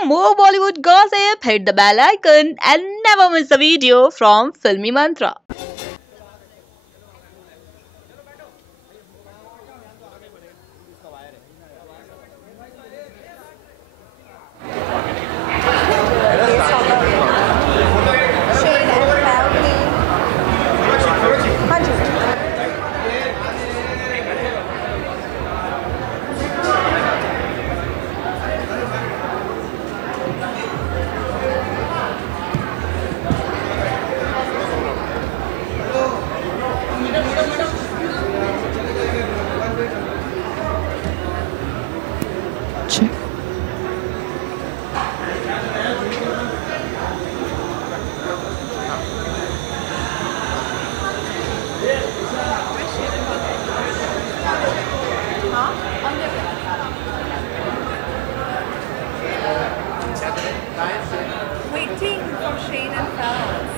For more Bollywood gossip, hit the bell icon and never miss a video from Filmymantra. Waiting for Shane and Fellas.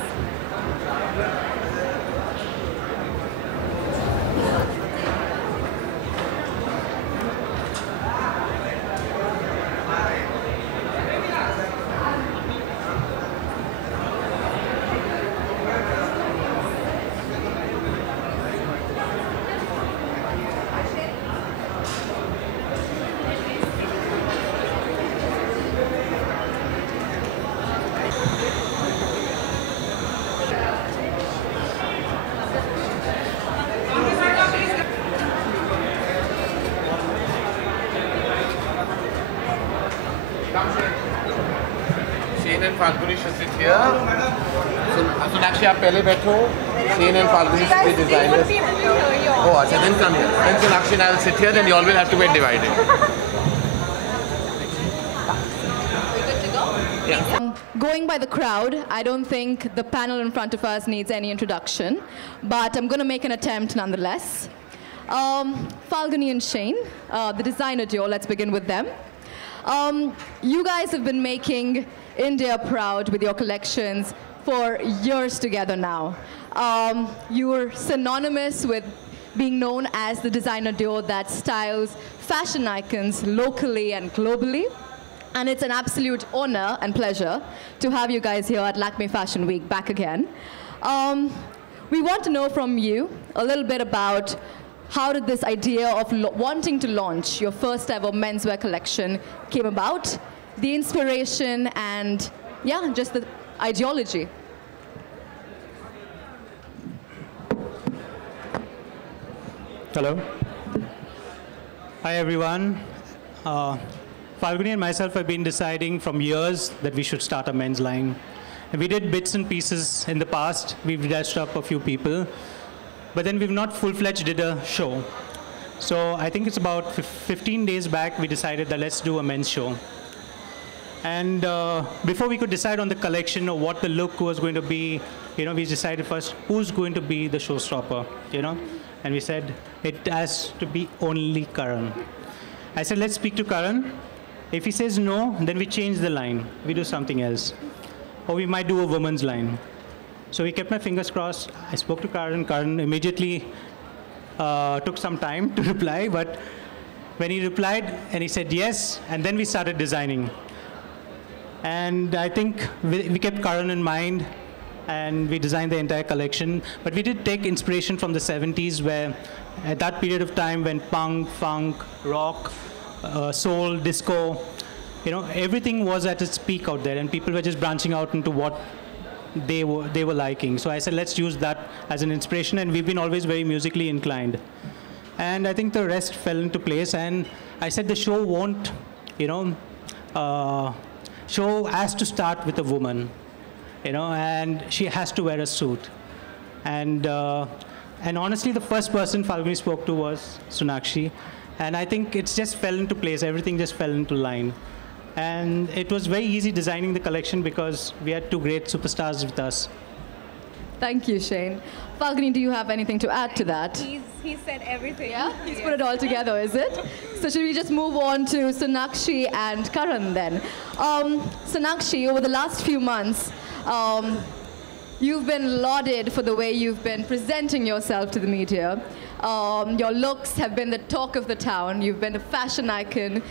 Shane and Falguni should sit here. Sonakshi, आप पहले बैठो. Shane and Falguni should be designers. Oh, अच्छा, then come here. Then Sonakshi and I will sit here. Then you all will have to get divided. Yeah. Going by the crowd, I don't think the panel in front of us needs any introduction, but I'm going to make an attempt nonetheless. Falguni and Shane, the designer duo, let's begin with them. You guys have been making India proud with your collections for years together now. You're synonymous with being known as the designer duo that styles fashion icons locally and globally. And it's an absolute honor and pleasure to have you guys here at Lakme Fashion Week back again. We want to know from you a little bit about how did this idea of wanting to launch your first ever menswear collection came about, the inspiration, and yeah, just the ideology. Hello. Hi, everyone. Falguni and myself have been deciding from years that we should start a men's line. And we did bits and pieces in the past. We've dressed up a few people. But then we've not full-fledged did a show. So I think it's about 15 days back we decided that let's do a men's show. And before we could decide on the collection or what the look was going to be, we decided first who's going to be the showstopper, And we said it has to be only Karan. I said, let's speak to Karan. If he says no, then we change the line. We do something else. Or we might do a woman's line. So we kept my fingers crossed. I spoke to Karan. Karan immediately took some time to reply. But when he replied and he said yes, and then we started designing. And I think we kept Karan in mind. And we designed the entire collection. But we did take inspiration from the 70s, where at that period of time when punk, funk, rock, soul, disco, everything was at its peak out there, and people were just branching out into what they were liking. So I said, let's use that as an inspiration, and we've been always very musically inclined. And I think the rest fell into place, and I said the show won't, show has to start with a woman, and she has to wear a suit. And honestly, the first person Falguni spoke to was Sonakshi. And I think it just fell into place. Everything just fell into line. And it was very easy designing the collection because we had two great superstars with us. Thank you, Shane. Falguni, do you have anything to add to that? He said everything. Yeah? He's put it all together, is it? So should we just move on to Sonakshi and Karan then? Sonakshi, over the last few months, you've been lauded for the way you've been presenting yourself to the media. Your looks have been the talk of the town. You've been a fashion icon.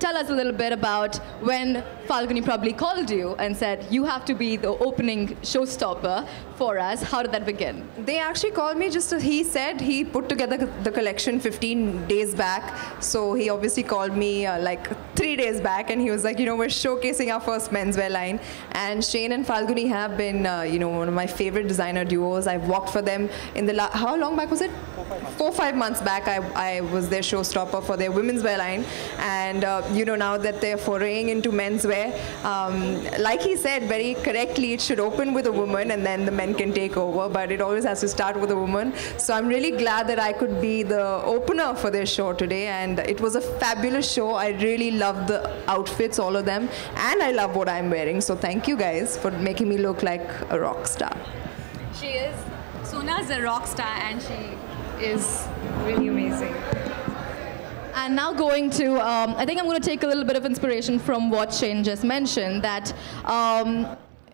tell us a little bit about when Falguni probably called you and said, you have to be the opening showstopper for us. How did that begin? They actually called me just as he said he put together the collection 15 days back. So he obviously called me like 3 days back and he was like, you know, we're showcasing our first menswear line. And Shane and Falguni have been, you know, one of my favorite designer duos. I've worked for them in the how long back was it? 4-5 months back, I was their showstopper for their women's wear line. And, you know, now that they're foraying into menswear, like he said very correctly, it should open with a woman and then the men can take over, but it always has to start with a woman. So I'm really glad that I could be the opener for their show today, and it was a fabulous show. I really loved the outfits, all of them, and I love what I'm wearing. So thank you guys for making me look like a rock star. She is. Sona's a rock star and she is really amazing. And now going to, I think I'm going to take a little bit of inspiration from what Shane just mentioned, that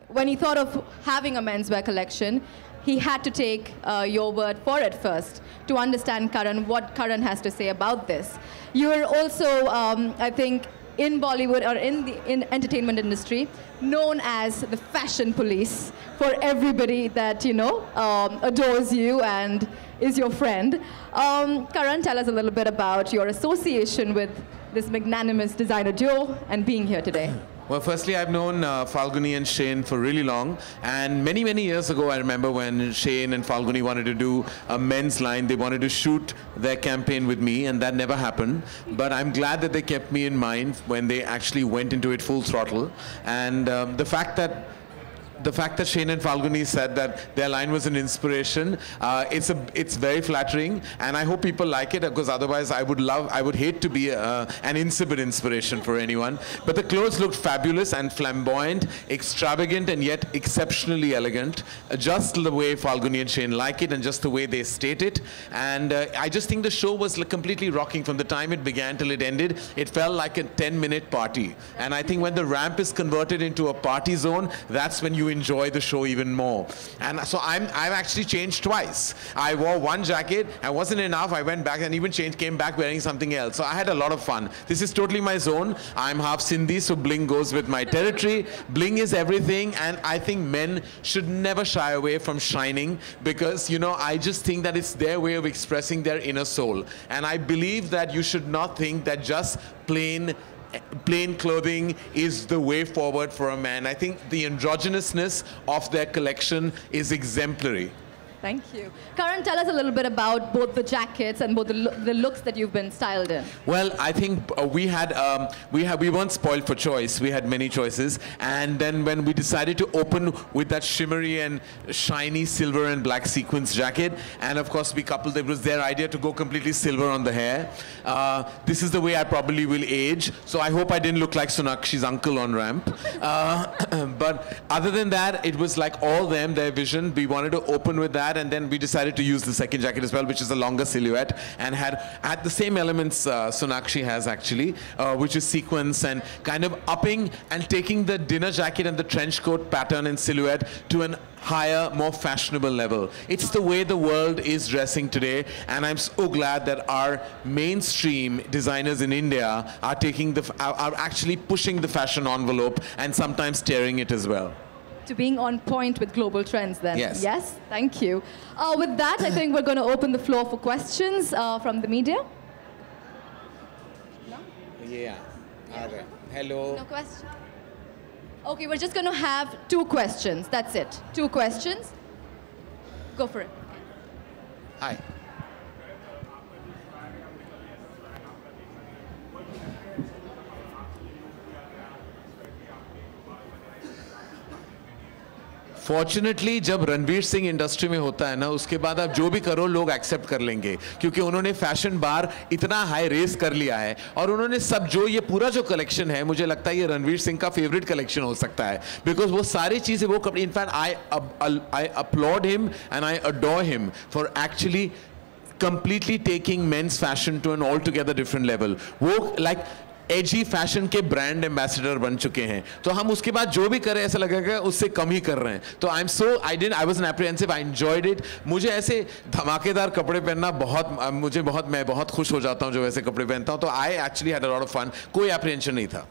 when he thought of having a menswear collection, he had to take your word for it first to understand Karan, what Karan has to say about this. You're also, I think, in Bollywood or in the entertainment industry, known as the fashion police for everybody that, you know, adores you and is your friend. Karan, tell us a little bit about your association with this magnanimous designer duo and being here today. Well, firstly, I've known Falguni and Shane for really long. And many, many years ago, I remember when Shane and Falguni wanted to do a men's line. They wanted to shoot their campaign with me, and that never happened. But I'm glad that they kept me in mind when they actually went into it full throttle. And the fact that Shane and Falguni said that their line was an inspiration, it's very flattering, and I hope people like it, because otherwise I would hate to be an insipid inspiration for anyone. But the clothes looked fabulous and flamboyant, extravagant, and yet exceptionally elegant, just the way Falguni and Shane like it, and just the way they state it. And I just think the show was completely rocking from the time it began till it ended. It felt like a 10-minute party, and I think when the ramp is converted into a party zone, that's when you enjoy the show even more. And so I've actually changed twice. I wore one jacket, and wasn't enough. I went back and even came back wearing something else. So I had a lot of fun. This is totally my zone. I'm half Sindhi, so bling goes with my territory. Bling is everything, and I think men should never shy away from shining, because, you know, I just think that it's their way of expressing their inner soul. And I believe that you should not think that just plain clothing is the way forward for a man. I think the androgynousness of their collection is exemplary. Thank you. Karan, tell us a little bit about both the jackets and both the looks that you've been styled in. Well, I think we weren't spoiled for choice. We had many choices, and then when we decided to open with that shimmery and shiny silver and black sequins jacket, and of course we coupled, it was their idea to go completely silver on the hair. This is the way I probably will age, so I hope I didn't look like Sonakshi's uncle on ramp. But other than that, it was like all them, their vision. We wanted to open with that, and then we decided to use the second jacket as well, which is a longer silhouette, and had the same elements Sonakshi has actually, which is sequins and kind of upping and taking the dinner jacket and the trench coat pattern and silhouette to an higher, more fashionable level. It's the way the world is dressing today, and I'm so glad that our mainstream designers in India are actually pushing the fashion envelope and sometimes tearing it as well. To being on point with global trends then. Yes. Yes, thank you. With that, I think we're going to open the floor for questions from the media. No? Yeah. Hello. No question? Okay, we're just going to have 2 questions. That's it. 2 questions. Go for it. Hi. Fortunately जब Ranveer Singh industry में होता है ना, उसके बाद आप जो भी करो लोग एक्सेप्ट कर लेंगे, क्योंकि उन्होंने फैशन बार इतना हाई रेस कर लिया है, और उन्होंने सब जो ये पूरा जो कलेक्शन है, मुझे लगता है ये रणवीर सिंह का फेवरेट कलेक्शन हो सकता है, बिकॉज वो सारी चीज़ें वो कपड़े, in fact I applaud him and I adore him for actually completely taking men's fashion to an altogether different level. वो like एजी फैशन के ब्रांड एम्बेसडर बन चुके हैं, तो हम उसके बाद जो भी करें ऐसा लगेगा उससे कम ही कर रहे हैं। तो I was apprehensive, I enjoyed it. मुझे ऐसे धमाकेदार कपड़े पहनना मैं बहुत खुश हो जाता हूं जो ऐसे कपड़े पहनता हूं, तो I actually had a lot of fun. कोई एप्रीहेंशन नहीं था।